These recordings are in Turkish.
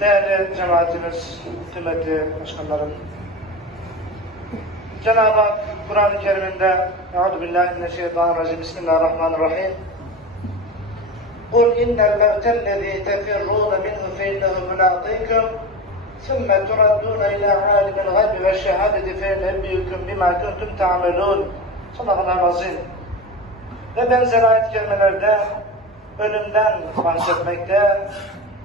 Değerli cemaatimiz, kıymetli başkanlarım. Cenab-ı Hak Kur'an-ı Kerim'inde Euzu billahi mineşşeytanirracim. Bismillahirrahmanirrahim. Kul innel mevtellezî tefirrûne minhu fe innehu mulâqîküm sümme turaddûne ilâ âlimil gaybi ve şehâdeti fe nebbiyüküm bimâ kuntum ta'melûn. Sadakallâhu azîm. Ve benzer ayet kelimelerde ölümden bahsetmekte,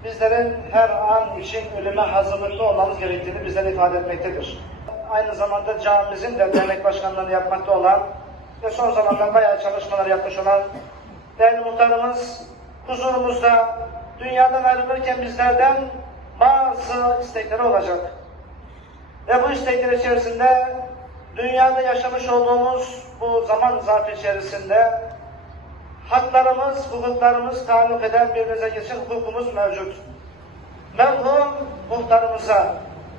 bizlerin her an için ölüme hazırlıklı olmamız gerektiğini bizlere ifade etmektedir. Aynı zamanda camimizin de dernek başkanlığını yapmakta olan ve son zamanlarda bayağı çalışmalar yapmış olan değerli muhtarımız huzurumuzda dünyadan ayrılırken bizlerden bazı istekleri olacak. Ve bu istekler içerisinde dünyada yaşamış olduğumuz bu zaman zarfı içerisinde haklarımız, hukuklarımız taalluk eden birbirimize geçen hukukumuz mevcut. Merhum muhtarımıza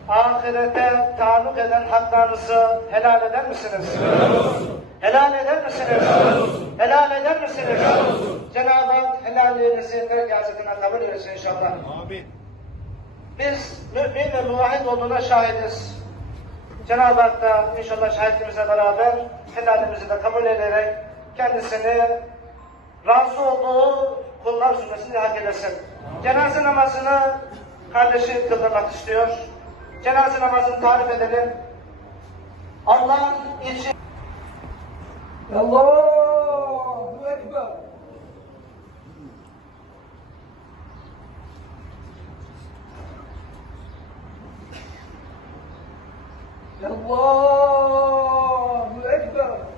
ahirete taalluk eden haklarınızı helal eder misiniz? Helal olsun. Helal eder misiniz? Helal olsun. Helal eder misiniz? Helal olsun. Cenab-ı Hak helalliğinizi dergâzetine kabul eylesin inşallah. Amin. Biz mümin ve muvahhid olduğuna şahidiz. Cenab-ı Hak da inşallah şahitliğimizle beraber helalimizi de kabul ederek kendisini razı olduğu kullar zümresini hak eylesin. Cenaze namazını kardeşi kıldırmak istiyor. Cenaze namazını tarif edelim. Allah için Allahu Ekber. Allahu Ekber.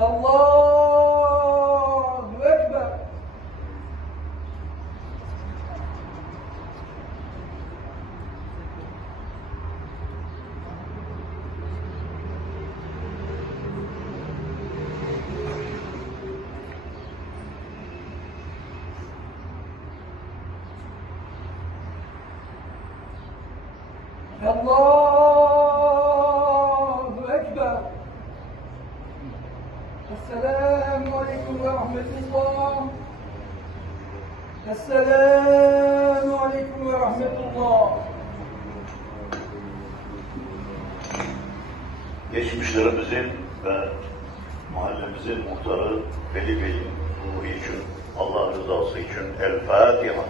Allahu Ekber. Allahu Esselamu Aleyküm ve Rahmetullah. Esselamu ve Rahmetullah. Geçmişlerimizin ve mahallemizin muhtarı Veli Bey'in ruhu için, Allah rızası için El Fatiha.